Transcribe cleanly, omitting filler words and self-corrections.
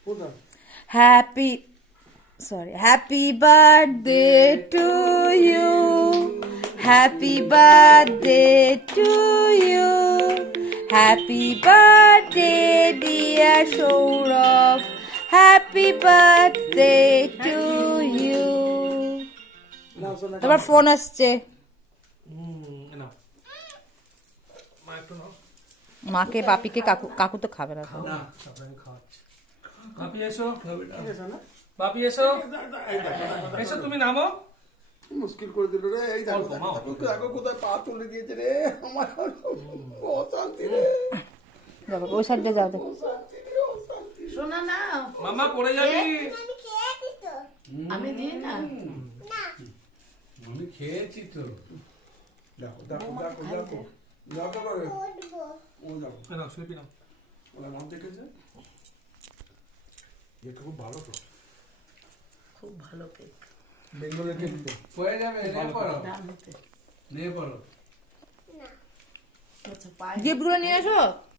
Happy birthday to you. Happy birthday to you. Happy birthday dear Saurabh. Happy birthday to you. তোমার phone আসছে। মাকে বাপিকে কাকু তো খাবে না। বাপি এসো, বাপি এসো, এসো তুমি নামো। মুশকিল করে দিল রে। এই দেখো কোথায় পা তুলে দিয়েছে রে আমার। অশান্তি রে বাবা, ওই সাইডে যাও। শোনা না মামা পড়ে যাবি। আমি দিই না, আমি খেয়েছি তো। দেখো দেখো দেখো দেখো দেখো করে ও দেখো নাও শুয়ে নাও। ওরা মন দেখেছে। এটা খুব ভালো তো, খুব ভালো কেক। বেঙ্গলের কেক তো পড়ে যাবে। নে পড়ো, ডান হাতে নে পড়ো। আচ্ছা পায়ে গিফট গুলো নিয়ে এসো।